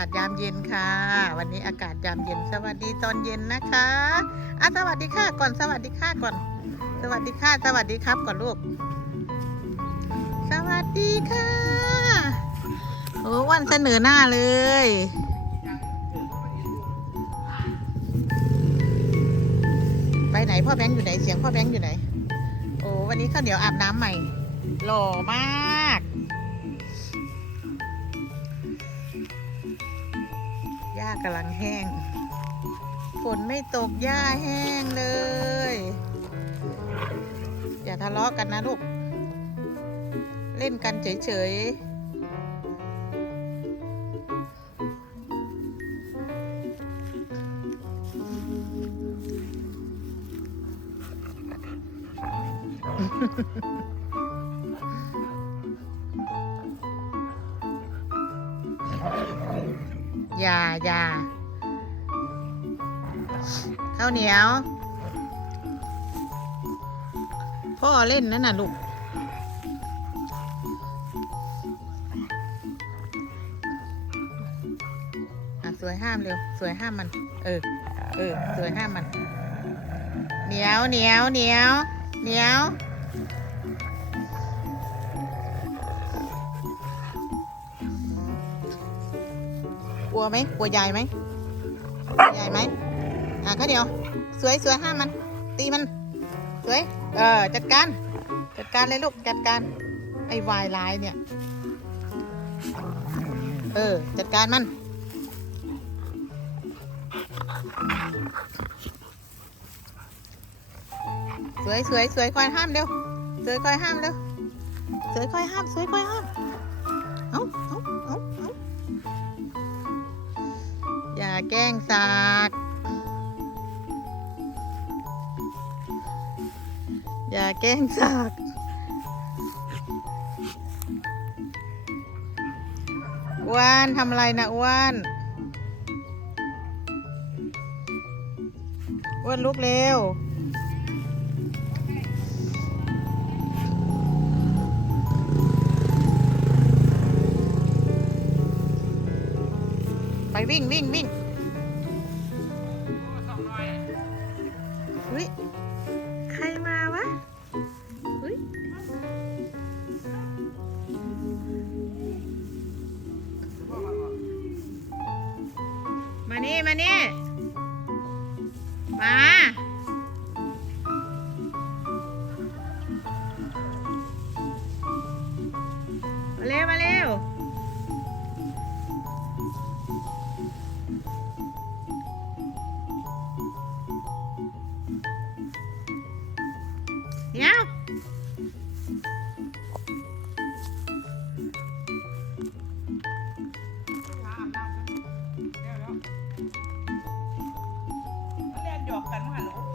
าศยามเย็นค่ะ วันนี้อากาศยามเย็น สวัสดีตอนเย็นนะคะอะสวัสดีค่ะก่อนสวัสดีค่ะก่อน สวัสดีค่ะ สวัสดีครับก่อนลูก สวัสดีค่ะโอ้วันเสนอหน้าเลยไปไหนพ่อแบงค์อยู่ไหนเสียงพ่อแบงค์อยู่ไหน โอ้วันนี้ข้าวเหนียวอาบน้ำใหม่ หล่อมาก หญ้ากำลังแห้ง ฝนไม่ตกหญ้าแห้งเลย อย่าทะเลาะกันนะลูก เล่นกันเฉยๆ อย่าอย่าข้าวเหนียว พ่อเล่นนั่นน่ะลูกสวยห้ามเร็ว สวยห้ามมัน เออ เออ สวยห้ามมัน เหนียวเหนียวเหนียวเหนียว ลัวไหมกลัวยายไหมกลัวยายไหมอะข้าวเหนียว สวยสวยห้ามมัน ตีมัน สวย เออจัดการ จัดการเลยลูกจัดการ ไอ้วายร้ายเนี่ย เออ จัดการมัน สวยสวยสวยคอยห้ามเร็วสวยคอยห้ามเร็วสวยคอยห้ามสวยคอยห้าม แกล้งสากอย่าแกล้งสากอ้วนทำอะไรนะอ้วนอ้วนลุกเร็วไปวิ่งวิ่งวิ่ง มานี่ มานี่ มา กันเมื่อหันโอ้